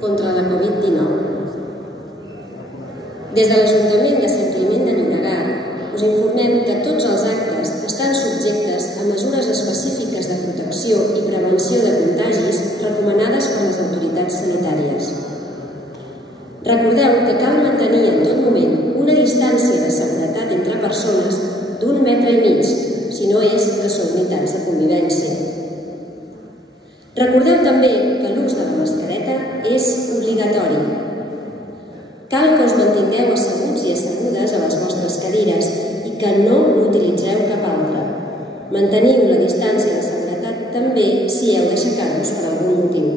contra la Covid-19. Des de l'Ajuntament de Sant Climent de Llobregat us informem que tots els actes estan subjectes a mesures específiques de protecció i prevenció de contagis recomanades per les autoritats sanitàries. Recordeu que cal mantenir en tot moment una distància de seguretat entre persones d'1,5 metres, si no és de unitats de convivència. Recordeu també que l'ús de la mascareta és obligatori. Cal que us mantingueu asseguts i assegudes a les vostres cadires i que no n'utilitzeu cap altra. Manteniu la distància de seguretat també si heu d'aixecar-vos per algun motiu.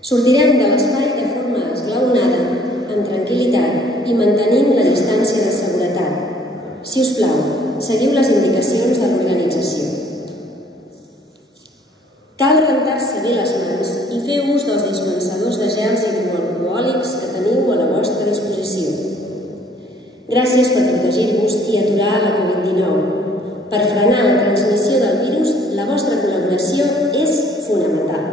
Sortirem de l'espai de forma esglaonada, amb tranquil·litat i mantenint la distància de seguretat. Si us plau, seguiu les indicacions de l'organització. Cal rentar-se bé les mans i fer ús dels dispensadors de gels hidroalcohòlics que teniu a la vostra disposició. Gràcies per protegir-vos i aturar la Covid-19. Per frenar la transmissió del virus, la vostra col·laboració és fonamental.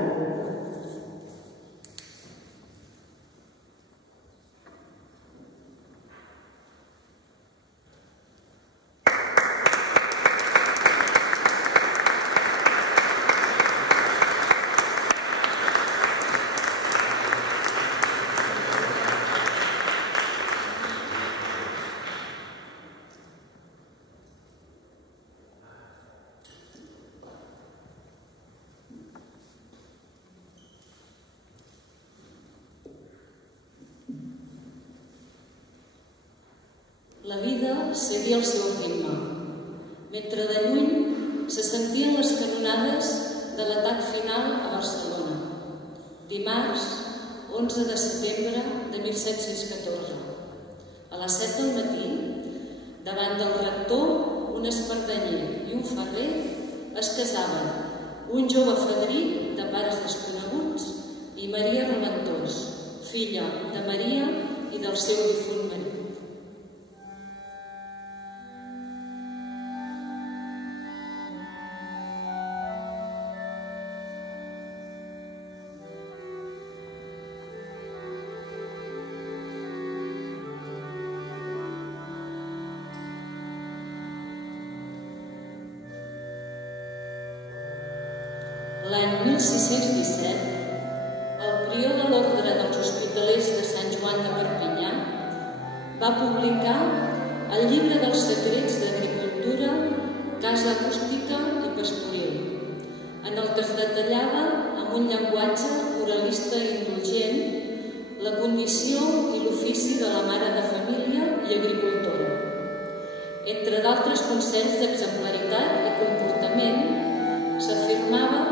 La vida seguia el seu ritme, mentre de lluny se sentien les canonades de l'atac final a Barcelona, dimarts 11 de setembre de 1714. A les 7 del matí, davant del rector, un espardenyer i un ferrer es casaven, un jove fadrí de pares desconeguts i Maria Raventós, filla de Maria i del seu difunt marit. L'any 1617, el prior de l'Orde dels Hospitalers de Sant Joan de Perpinyà va publicar el Llibre dels Secrets d'Agricultura, Casa Rústica i Pastoril, en el que es detallava, amb un llenguatge oralista i indulgent, la condició i l'ofici de la mare de família i agricultora. Entre d'altres consells d'exemplaritat i comportament, s'afirmava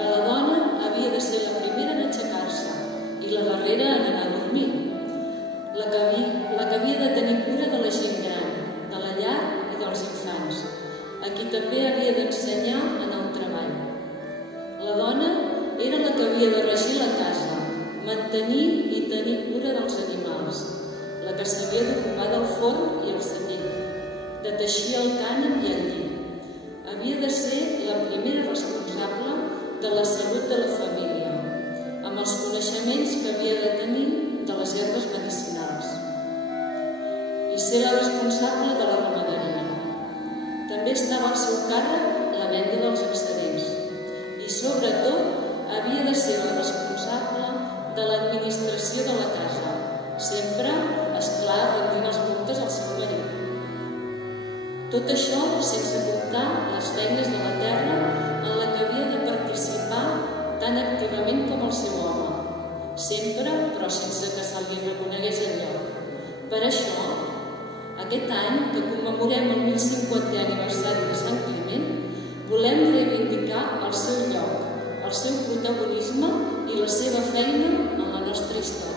que la dona havia de ser la primera en aixecar-se i la darrera en anar a dormir, la que havia de tenir cura de la gent gran, de la llar i dels infants, a qui també havia d'ensenyar en el treball. La dona era la que havia de regir la casa, mantenir i tenir cura dels animals, la que s'havia d'ocupar del forn i el celler, de teixir el cànem i el lli. Havia de ser la primera responsable de la salut de la família, amb els coneixements que havia de tenir de les herbes medicinals, i ser la responsable de la ramaderia. També estava al seu càrrec la venda dels excedents i, sobretot, havia de ser la responsable de l'administració de la casa, sempre, esclar, rendint els comptes al seu marit. Tot això sense comptar les feines de la terra en la que havia de participar tan activament com el seu home, sempre, però sense que se li reconegués enlloc. Per això, aquest any, que commemorem el 1050è aniversari de Sant Climent, volem reivindicar el seu lloc, el seu protagonisme i la seva feina en la nostra història.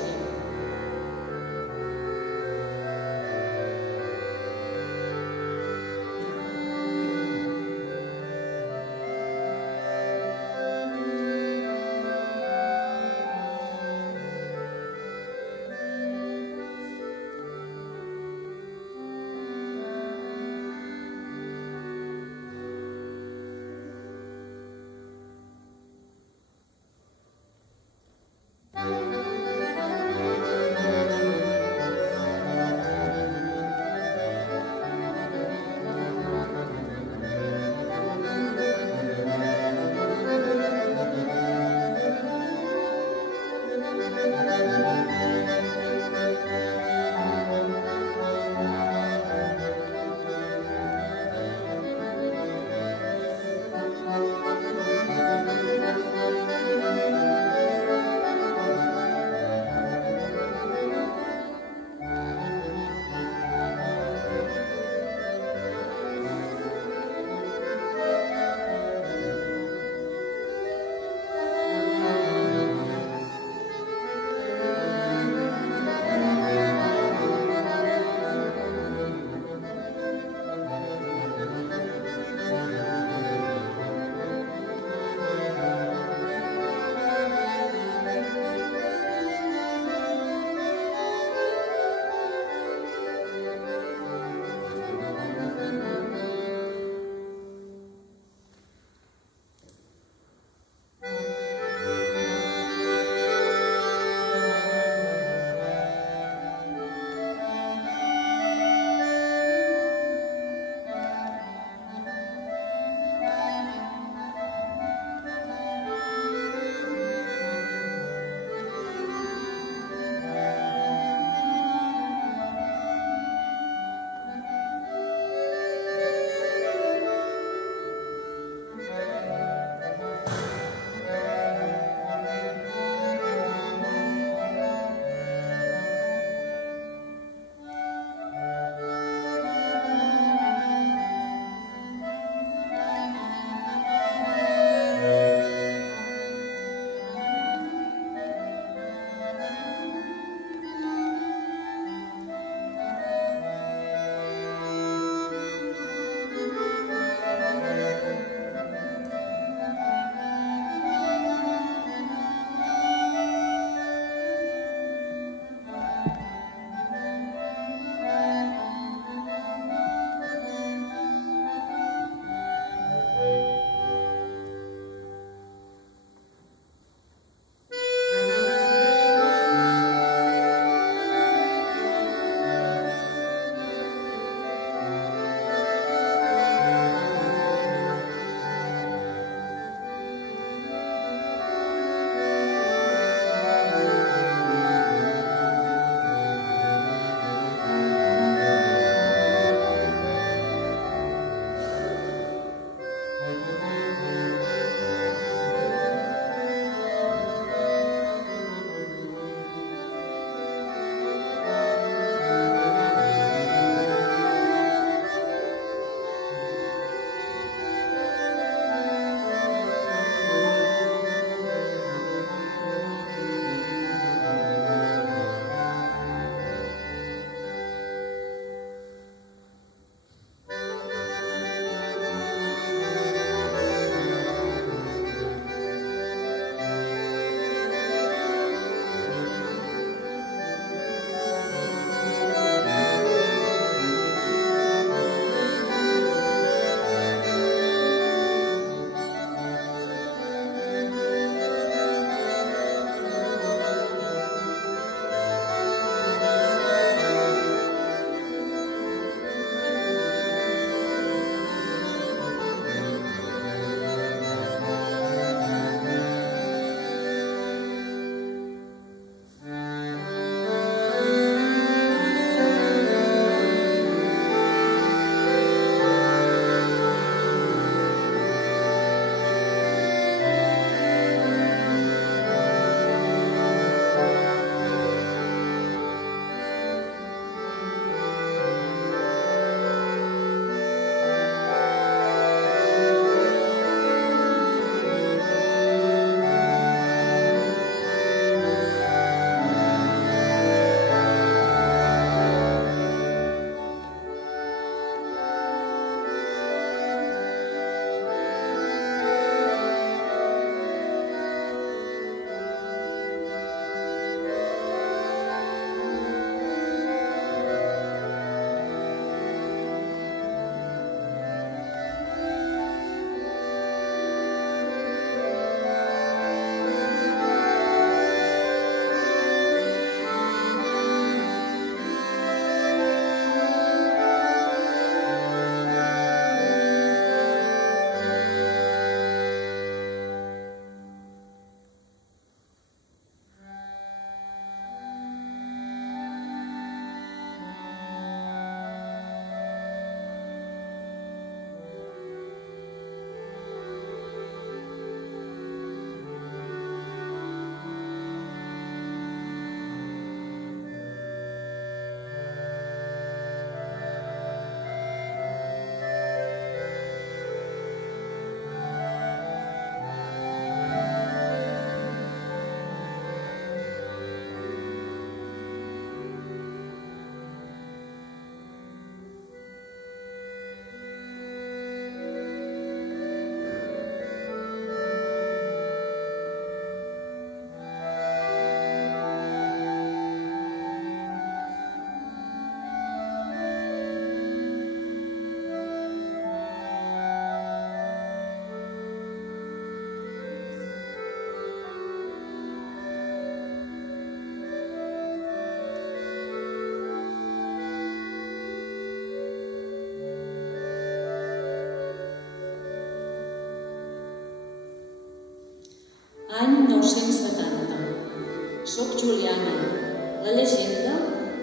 La llegenda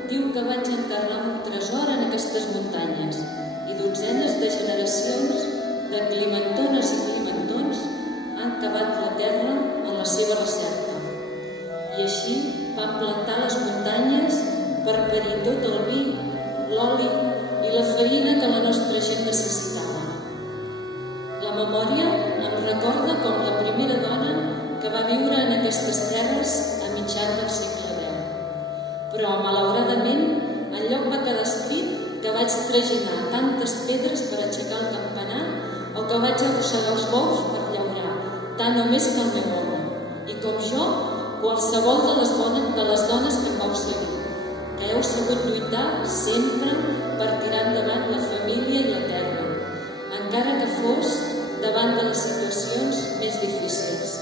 diu que vaig enterrar un tresor en aquestes muntanyes i dotzenes de generacions de climentones i climentons han cavat la terra en la seva recerca. I així van plantar les muntanyes per parir tot el vi, l'oli i la farina que la nostra gent necessitava. La memòria em recorda com la primera dona que va viure en aquestes terres a mitjan del segle X. Però, malauradament, enlloc va quedar escrit que vaig traginar tantes pedres per aixecar el campanar o que vaig arrossegar els bous per llaurar, tant o més que el meu home. I com jo, qualsevol de les dones que em vau seguir, que heu sabut lluitar sempre per tirar endavant la família i la terra, encara que fos davant de les situacions més difícils.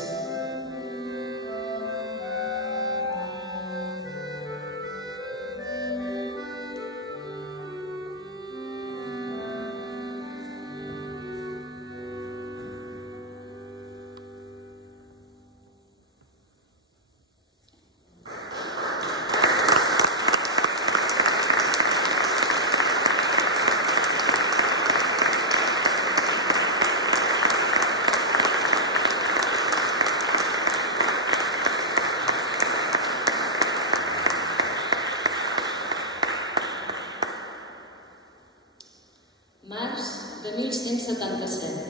Març de 1177.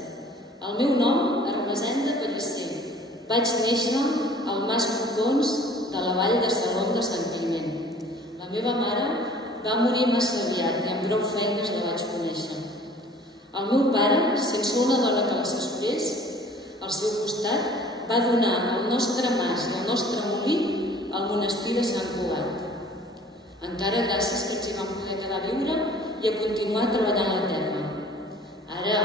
El meu nom, Ermessenda Pellicer. Vaig néixer al Mas Cocons de la vall de Salom de Sant Climent. La meva mare va morir massa aviat i amb prou feines la vaig conèixer. El meu pare, sense una dona que l'assessorés, al seu costat va donar el nostre mas i el nostre molí al monestir de Sant Cugat. Encara gràcies que ens hi vam poder quedar a viure i a continuar treballant la terra. Ara,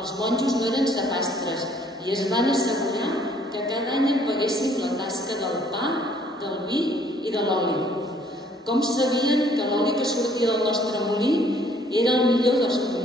els monjos no eren sapastres i es van assegurar que cada any en paguéssim la tasca del pa, del vi i de l'oli. Com sabien que l'oli que sortia del nostre molí era el millor dels molins?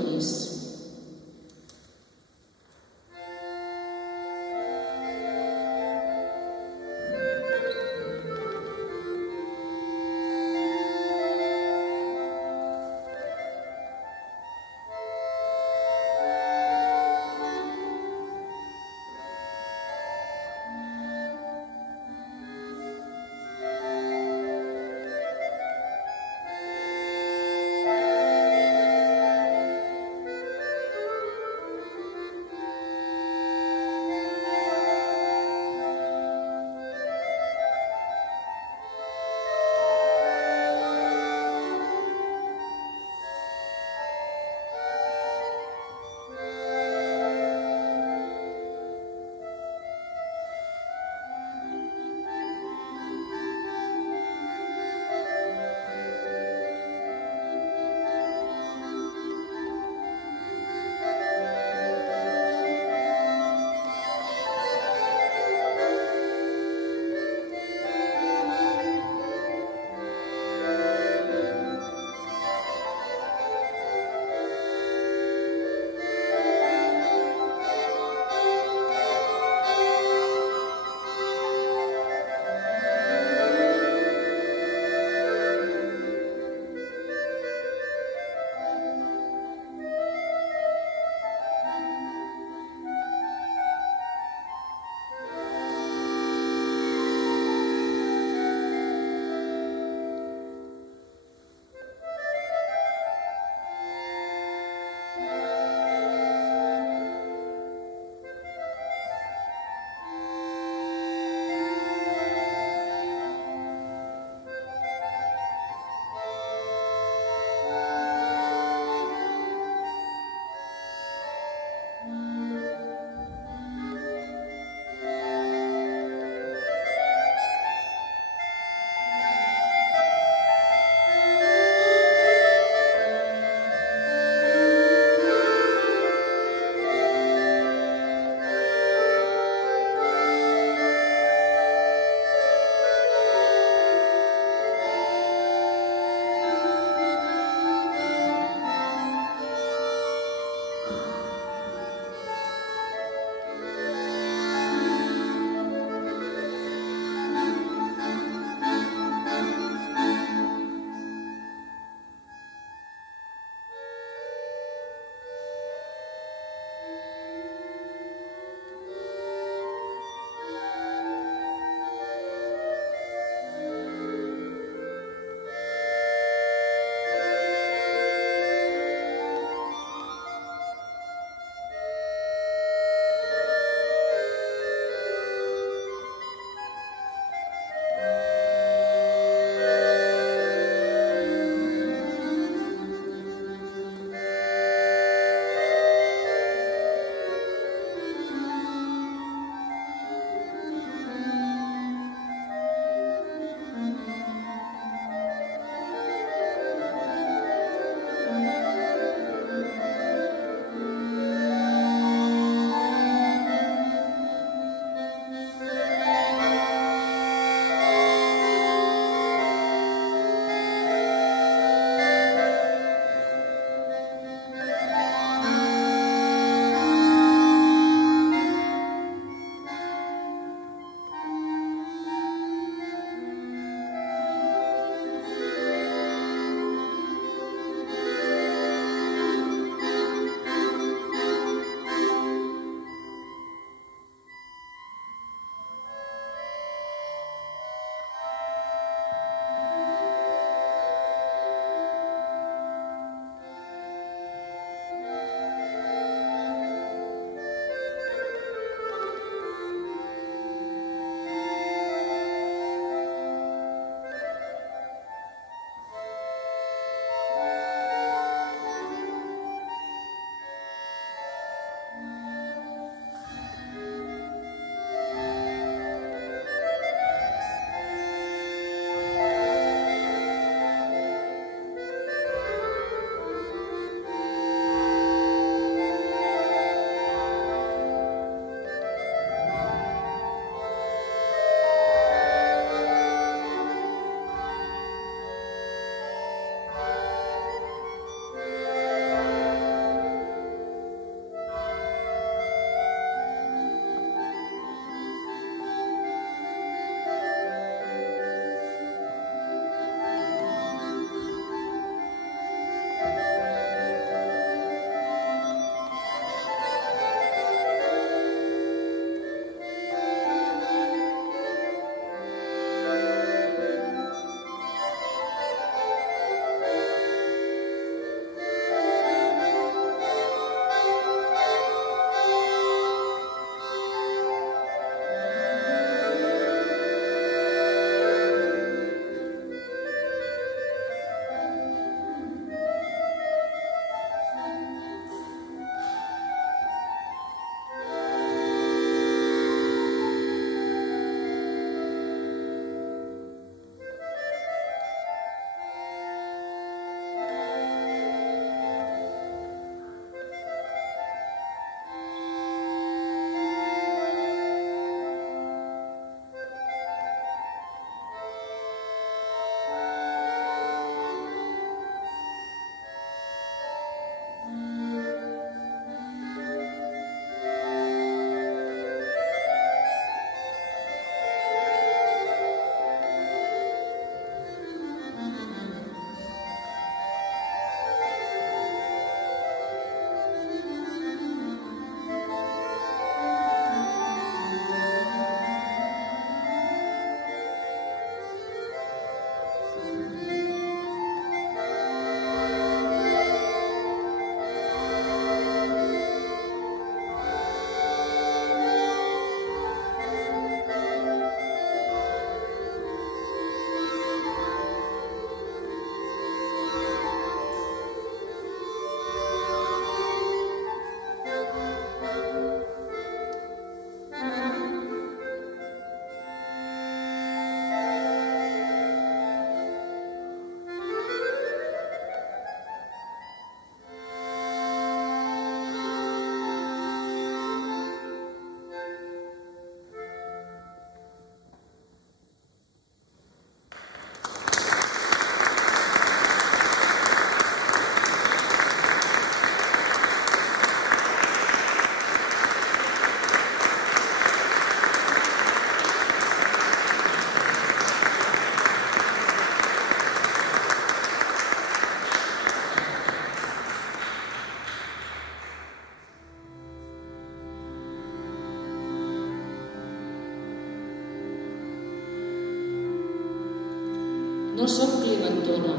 No sóc climentona.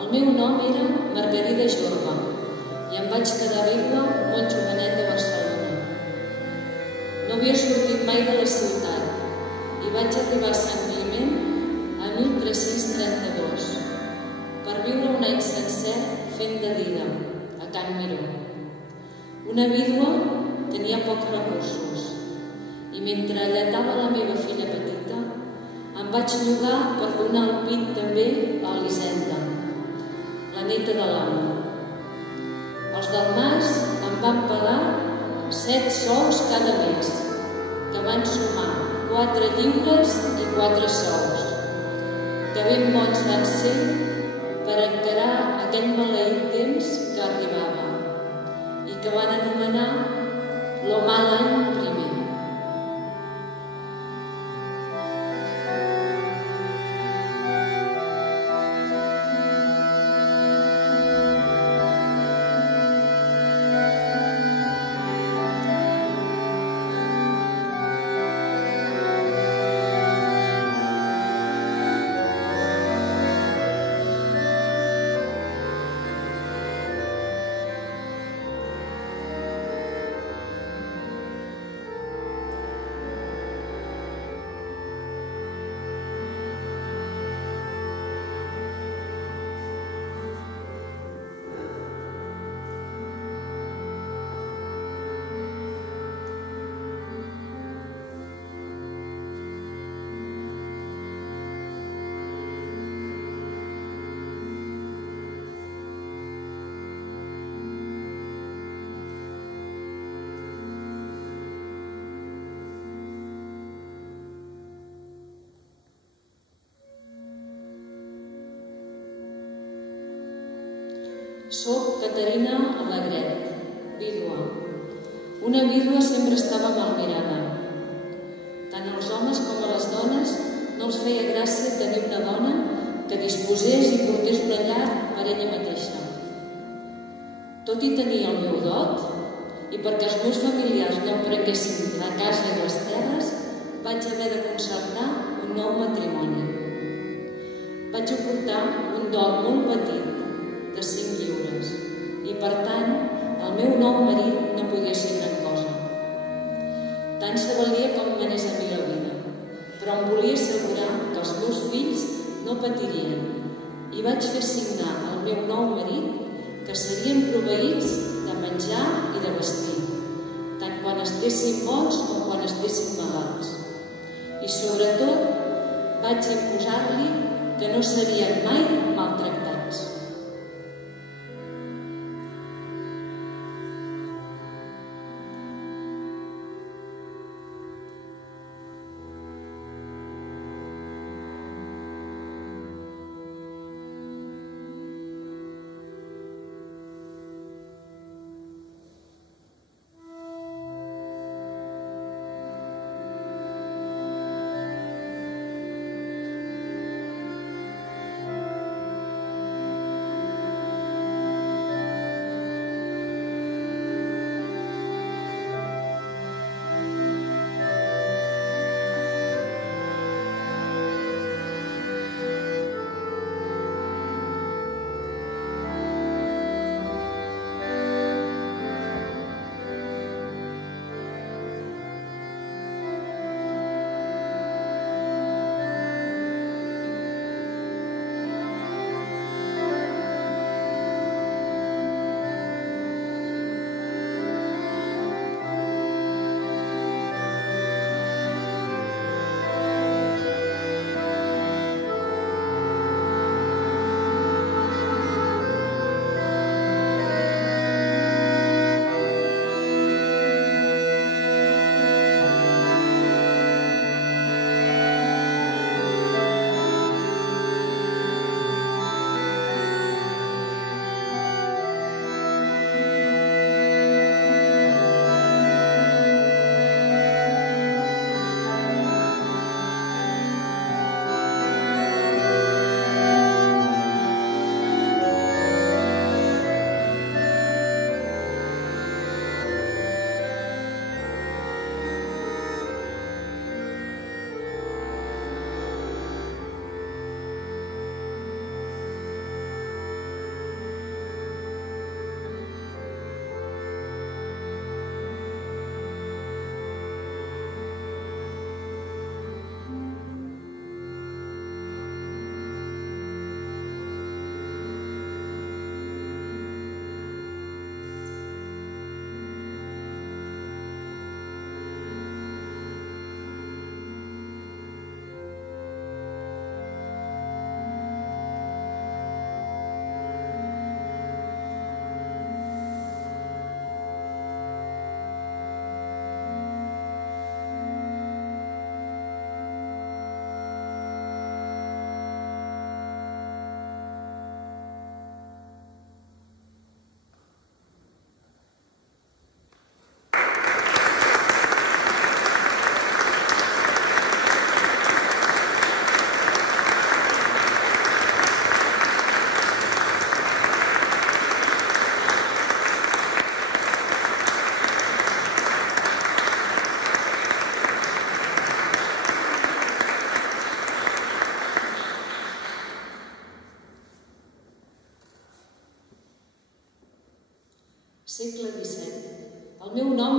El meu nom era Margarida Jorba i em vaig quedar vídua molt jovenet de Barcelona. No havia sortit mai de la ciutat i vaig arribar a Sant Climent a 1332 per viure un any sencer fent de dida a Can Miró. Una vídua tenia pocs recursos i mentre alletava la meva filla petita em vaig llogar per donar el pit també a Elisenda, la neta de l'amo. Els del Mas em van pagar 7 sous cada mes, que van sumar 4 lliures i 4 sous, que ben bons van ser per encarar aquell maleït temps que arribava i que van anomenar lo mal any primer. Soc Caterina Alegret, vídua. Una vídua sempre estava mal mirada. Tant als homes com a les dones no els feia gràcia tenir una dona que disposés i portés una llar per ella mateixa. Tot i tenir el meu dot, i perquè els meus familiars no em prenguessin la casa i les terres, vaig haver de concertar un nou matrimoni. Vaig aportar un dot molt petit, de 5 lliures, i per tant el meu nou marit no podia ser gran cosa. Tant se valia com m'anés a mi la vida, però em volia assegurar que els meus fills no patirien i vaig fer signar al meu nou marit que serien proveïts de menjar i de vestir, tant quan estessin bons com quan estessin malalts. I sobretot vaig imposar-li que no serien mai maltractats.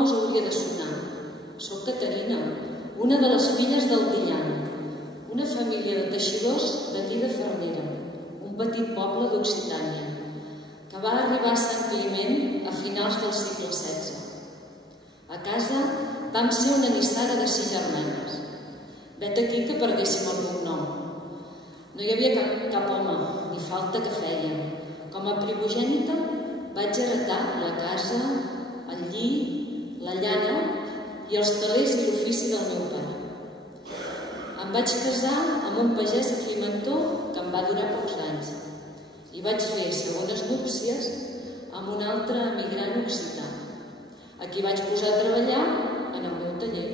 us hauria de sonar. Soc Caterina, una de les filles del Dillan, una família de teixidors d'aquí de Farnera, un petit poble d'Occitània, que va arribar a Sant Climent a finals del segle XVI. A casa vam ser una nissaga de 6 germanes. Vet aquí que perdéssim el cognom. No hi havia cap home, ni falta que feia. Com a primogènita vaig heretar la casa, el lli, la llana i els telers i l'ofici del meu pare. Em vaig casar amb un pagès climentor que em va durar pocs anys i vaig fer segones núpcies amb un altre emigrant occità, a qui vaig posar a treballar en el meu taller.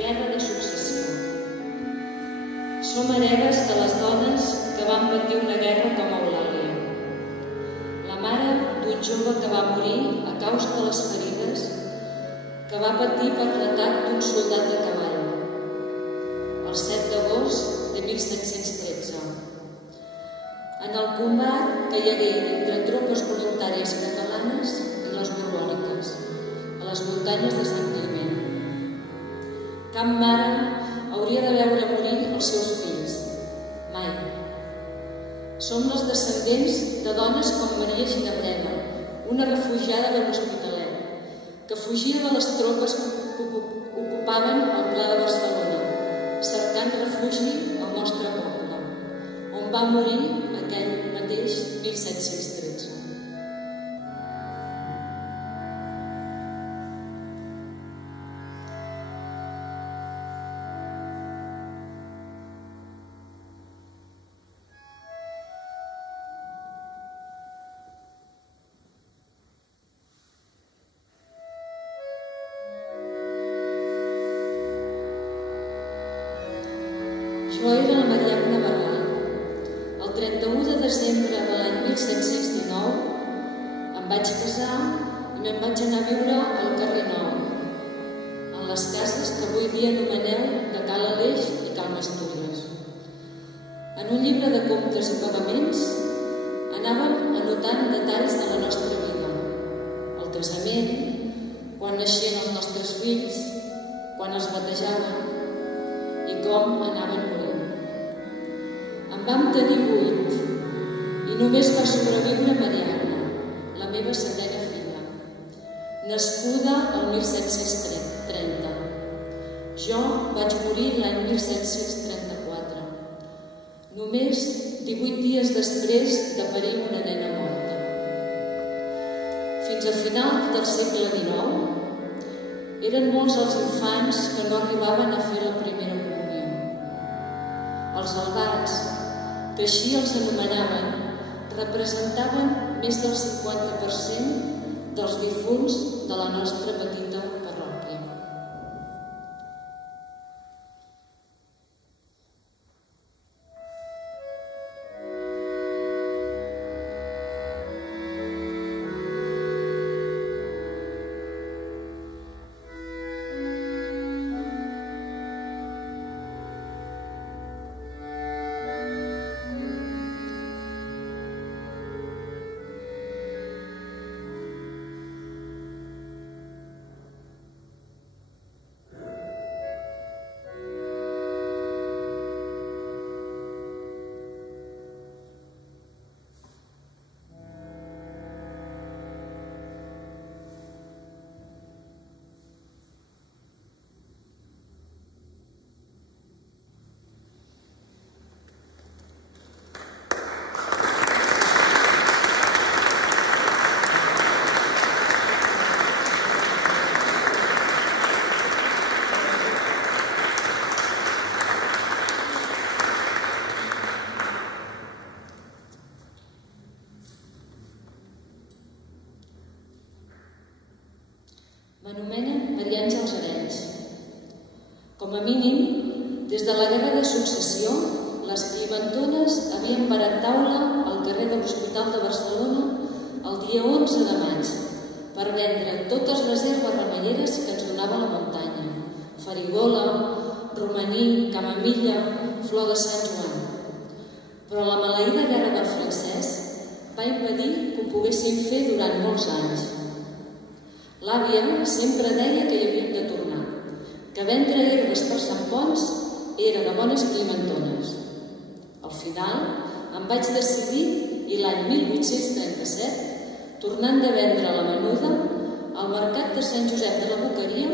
Guerra de Successió. Som hereves de les dones que van patir una guerra com Eulàlia. La mare d'un jove que va morir a causa de les ferides que va patir per l'atac d'un soldat de cavall el 7 d'agost de 1713. En el combat que hi hagué entre tropes voluntàries catalanes i les borbòniques a les muntanyes de Sant Climent. Cap mare hauria de veure morir els seus fills. Mai. Som les descendents de dones com Maria Ginabrena, una refugiada de l'Hospitalet, que fugia de les tropes que ocupaven el Pla de Barcelona, cercant refugi al nostre poble, on va morir a 1713. Jo era la Mariagna Barral. El 31 de desembre de l'any 1719 em vaig casar i me'n vaig anar a viure al carrer Nou, en les cases que avui dia anomeneu de Cal Aleix i Cal Mastúries. En un llibre de comptes i pagaments anàvem anotant detalls de la nostra vida: el casament, quan naixien els nostres fills, quan els batejaven i com anaven morint. En vam tenir 8 i només va sobreviure Mariagna, la meva 7a filla, nascuda el 1730. Jo vaig morir l'any 1734, només 18 dies després de parir una nena morta. Fins a finals del segle XIX eren molts els infants que no arribaven a fer la primera comunió. Els albats, que així els anomenaven, representaven més del 50% dels difunts de la nostra petita parròquia. M'anomenen Maria Àngels Arenys. Com a mínim, des de la Guerra de Successió, les Climentones havien parat taula al carrer de l'Hospital de Barcelona el dia 11 de maig per vendre totes les herbes remeieres que ens donava la muntanya: farigola, romaní, camamilla, flor de Sant Joan. Però la maleïda Guerra del Francès va impedir que ho poguessin fer durant molts anys. L'àvia sempre deia que hi havíem de tornar, que vendre herbes per Sant Ponç era de bones climentones. Al final em vaig decidir i l'any 1837, tornant de vendre la menuda, al mercat de Sant Josep de la Boqueria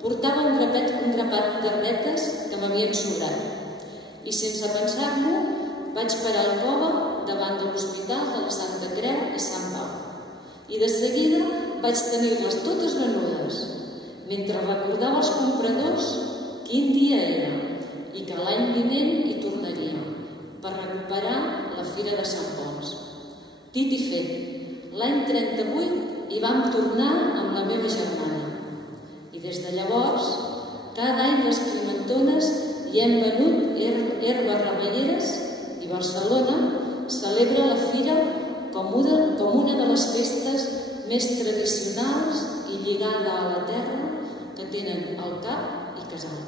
portava un grapat d'herbetes que m'havien sobrat i, sense pensar-m'ho, vaig parar al cove davant de l'Hospital de la Santa Creu i Sant Pau. I de seguida vaig tenir-les totes venudes, mentre recordava als compradors quin dia era i que l'any vinent hi tornaria per recuperar la Fira de Sant Ponç. Dit i fet, l'any 38 hi vam tornar amb la meva germana i des de llavors cada any les Climentones hi hem venut herbes remeieres i Barcelona celebra la Fira com una de les festes més tradicionals i lligada a la terra que tenen al cap i casal.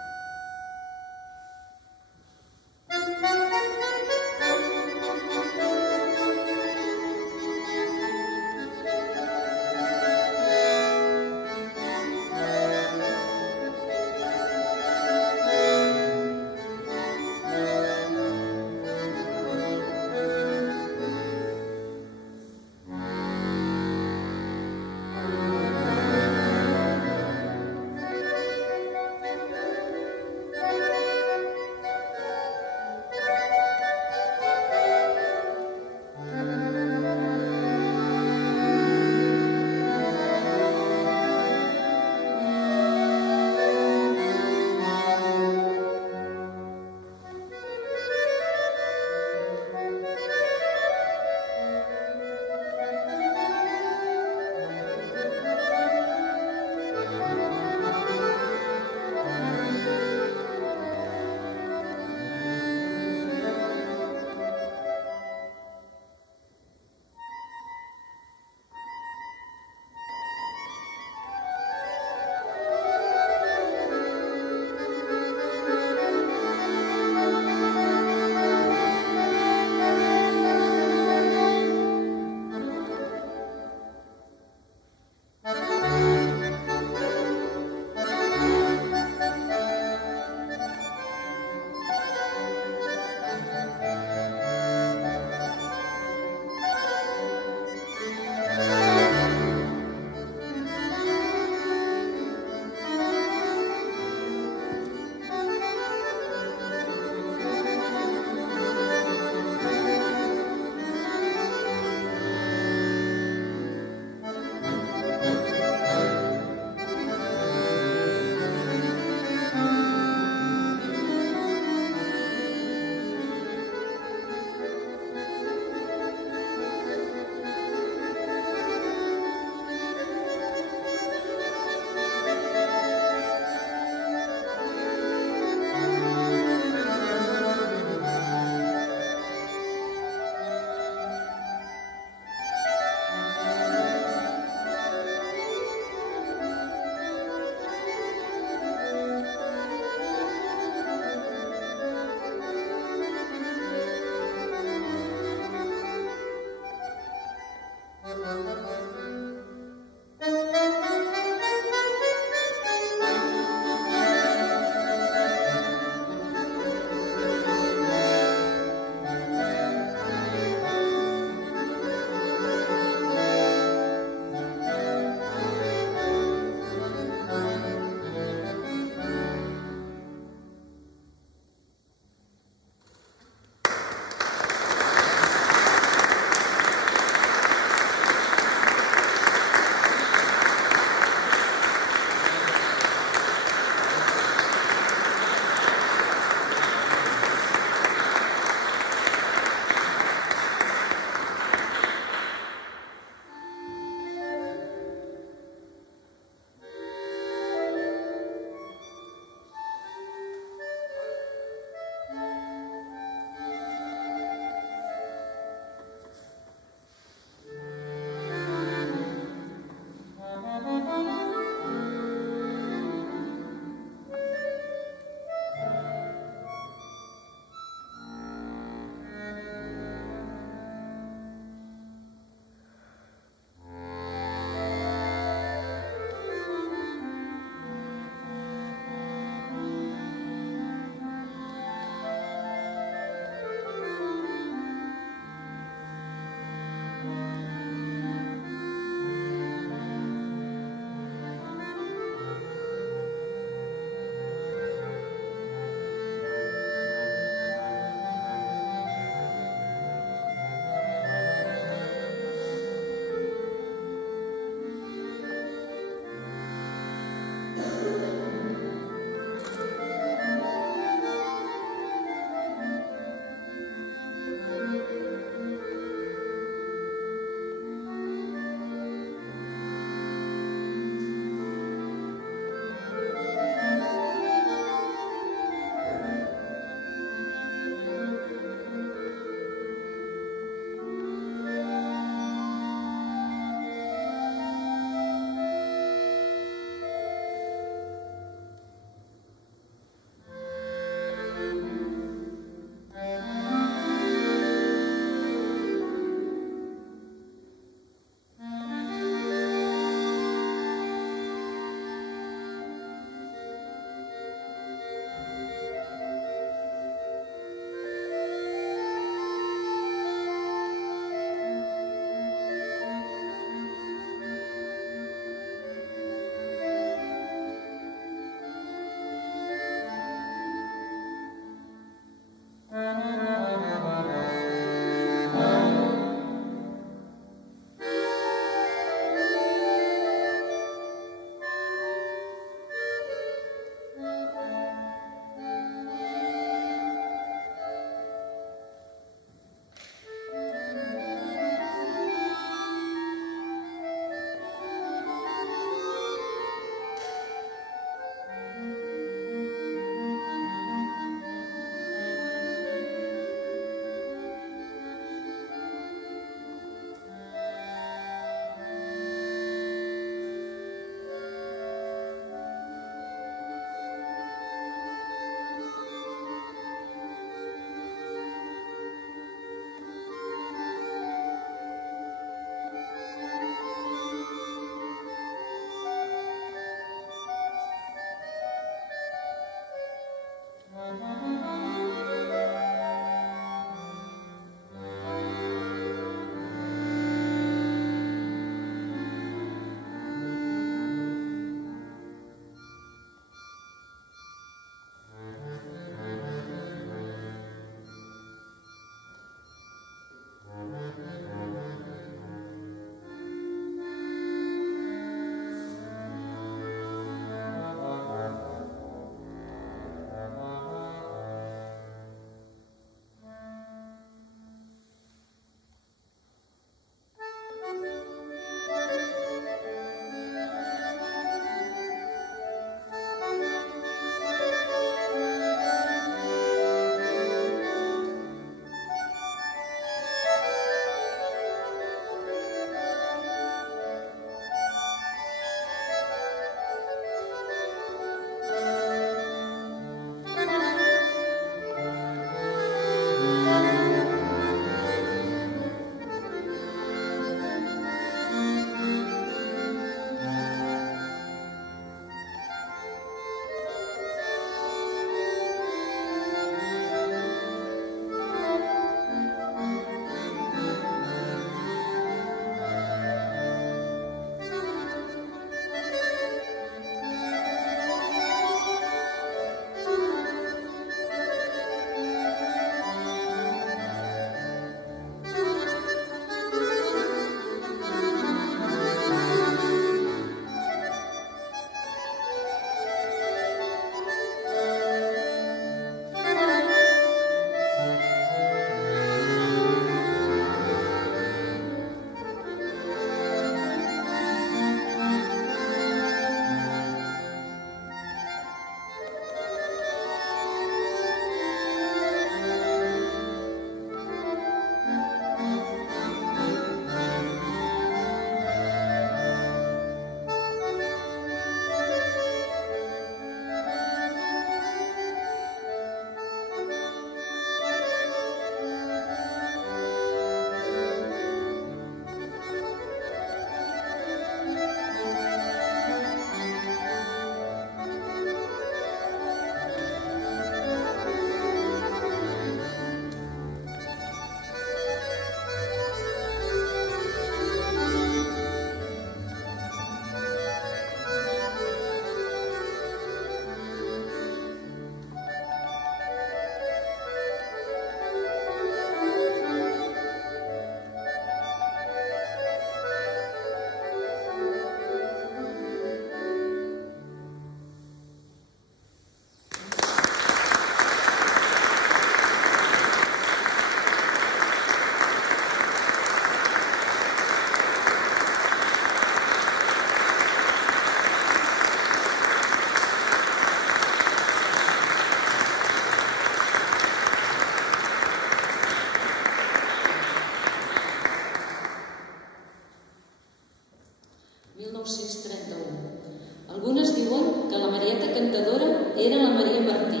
Marieta cantadora era la Maria Martí,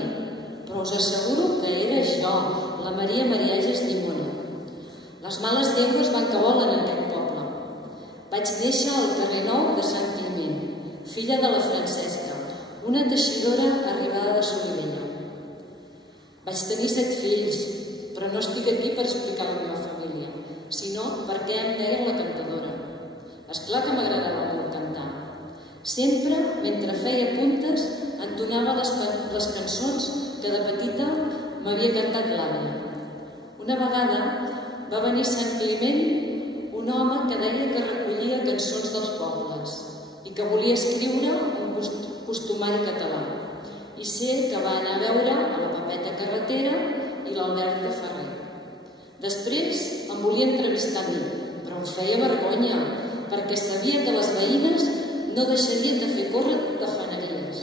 però us asseguro que era jo, la Maria Mariages Llimona. Les males llengües van que volen en aquest poble. Vaig néixer al carrer Nou de Sant Climent, filla de la Francesca, una teixidora arribada de Solivella. Vaig tenir 7 fills, però no estic aquí per explicar la meva família, sinó perquè em deien la cantadora. Esclar que m'agradava molt cantar. Sempre, mentre feia puntes, entonava les cançons que de petita m'havia cantat l'àvia. Una vegada va venir a Sant Climent un home que deia que recollia cançons dels pobles i que volia escriure un costumari català. I sé que va anar a veure a la Pepeta Carretera i l'Alberta Ferrer. Després em volia entrevistar a mi, però em feia vergonya, perquè sabia que les veïnes no deixarien de fer córrer tafaneries.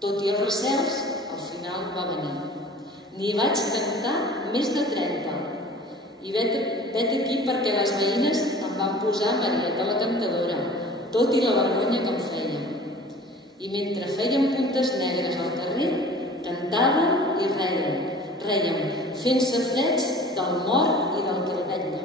Tot i els recels, al final va venir. N'hi vaig cantar més de 30. I vet aquí perquè les veïnes em van posar Marieta la cantadora, tot i la vergonya que em feia. I mentre fèiem puntes negres al carrer, cantàvem i rèiem, fent-se freds del mort i del que el vetlla.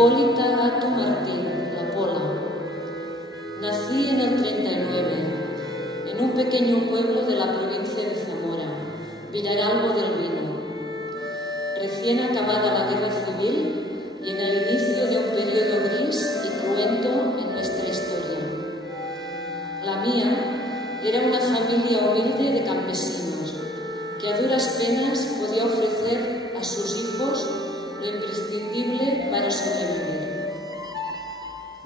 Hipólita Gato Martín, la Pola. Nací en el 39, en un pequeño pueblo de la provincia de Zamora, Villaralbo del Vino, recién acabada la guerra civil y en el inicio de un periodo gris y cruento en nuestra historia. La mía era una familia humilde de campesinos que a duras penas podía ofrecer a sus hijos lo imprescindible para sobrevivir.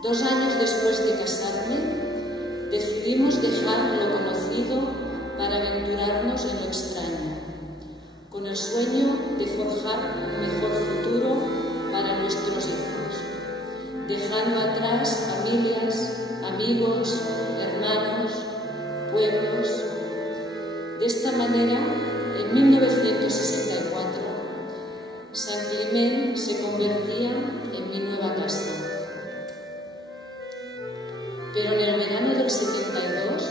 2 años después de casarme, decidimos dejar lo conocido para aventurarnos en lo extraño, con el sueño de forjar un mejor futuro para nuestros hijos, dejando atrás familias, amigos, hermanos, pueblos. De esta manera, en 1964, San Climent se convertía en mi nueva casa. Pero en el verano del 72,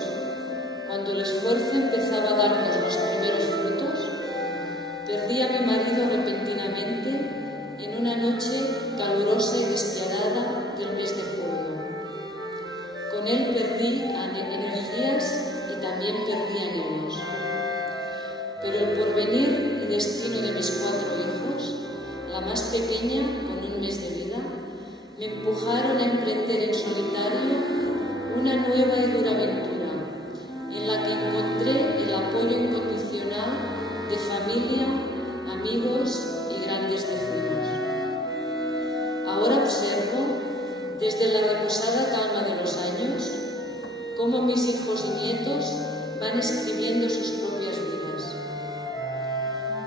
cuando el esfuerzo empezaba a darnos los primeros frutos, perdí a mi marido repentinamente en una noche calurosa y despiadada del mes de julio. Con él perdí energías y también perdí anhelos. Pero el porvenir y destino de mis 4 hijos, la más pequeña con 1 mes de vida, me empujaron a emprender en solitario una nueva y dura aventura, en la que encontré el apoyo incondicional de familia, amigos y grandes vecinos. Ahora observo, desde la reposada calma de los años, cómo mis hijos y nietos van escribiendo sus propias vidas.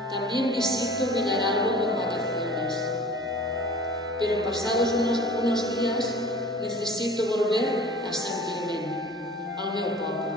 También visito Villaralbo por vacaciones, pero pasados unos días necesito volver a Sant Climent, al meu poble.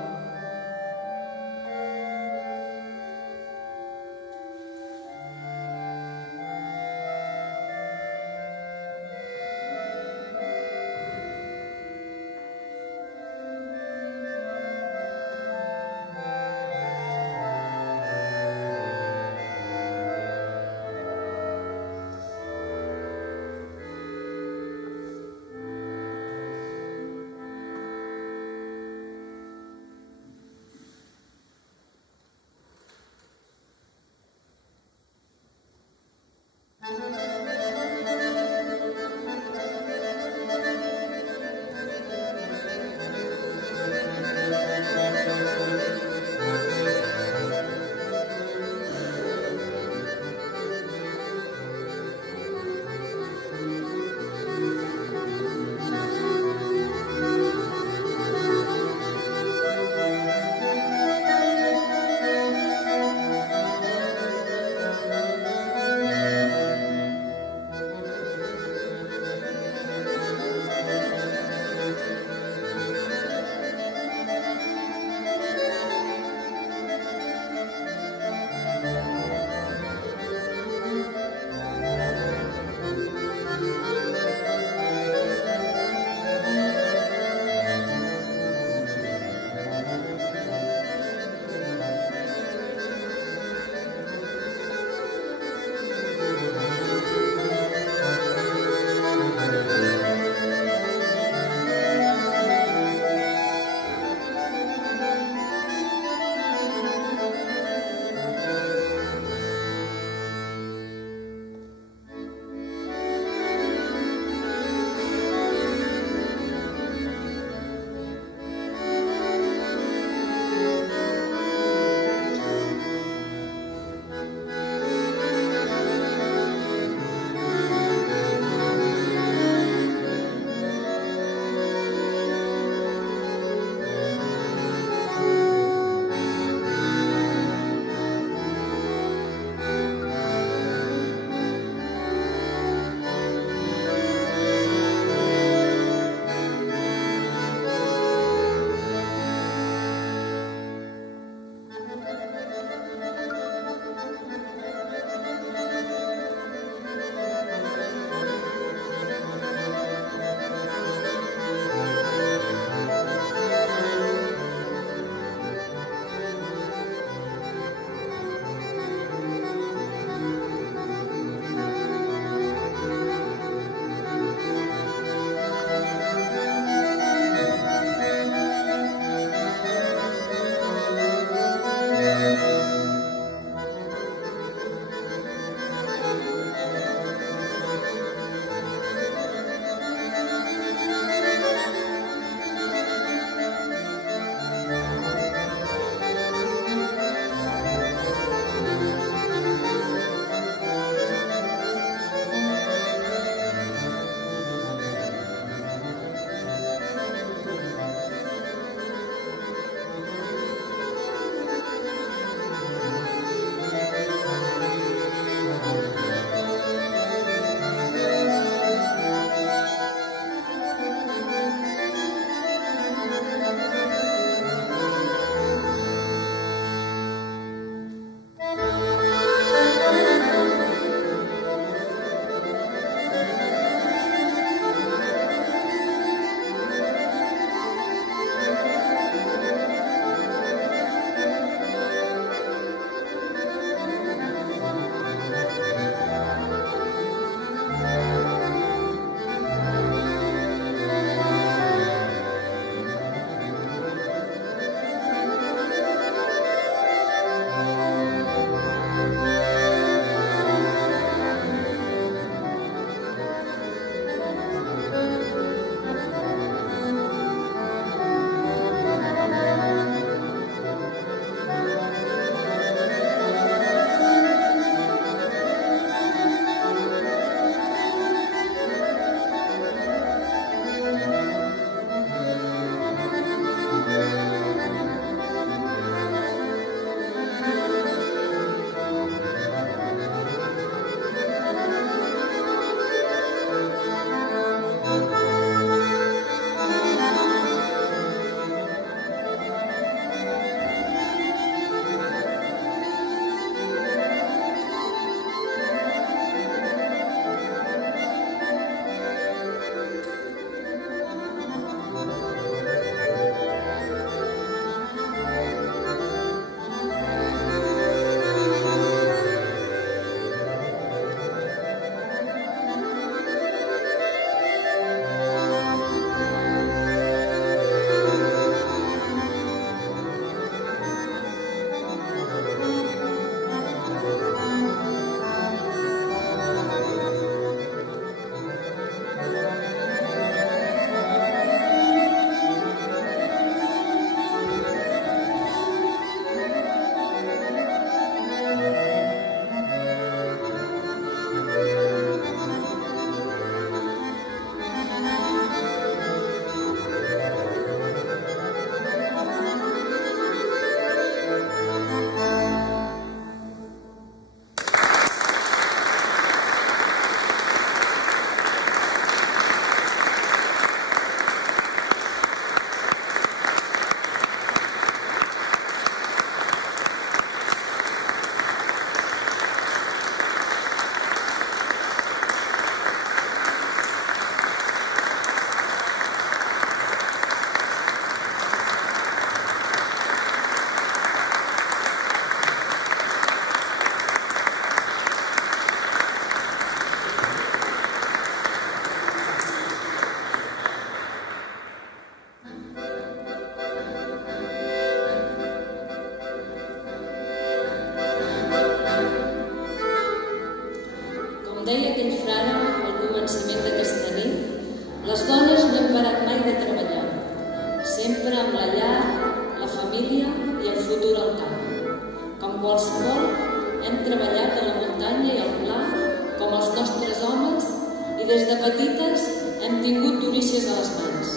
petites hem tingut durícies a les mans.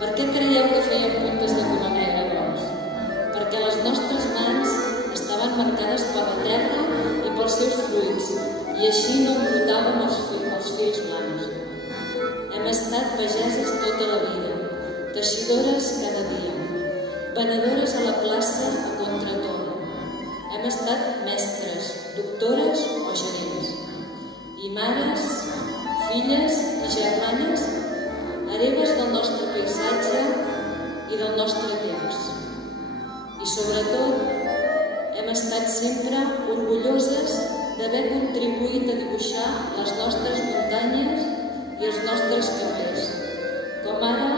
Per què creieu que fèiem puntes de color negre, doncs? Perquè les nostres mans estaven marcades per la terra i pels seus fruits, i així no embrutàvem els fils blancs. Hem estat pageses tota la vida, teixidores cada dia, venedores a la plaça a contratorn. Hem estat mestres, doctores o gerents, i mares, filles i germanes, hereves del nostre paisatge i del nostre temps. I sobretot, hem estat sempre orgulloses d'haver contribuït a dibuixar les nostres muntanyes i els nostres carrers, com ara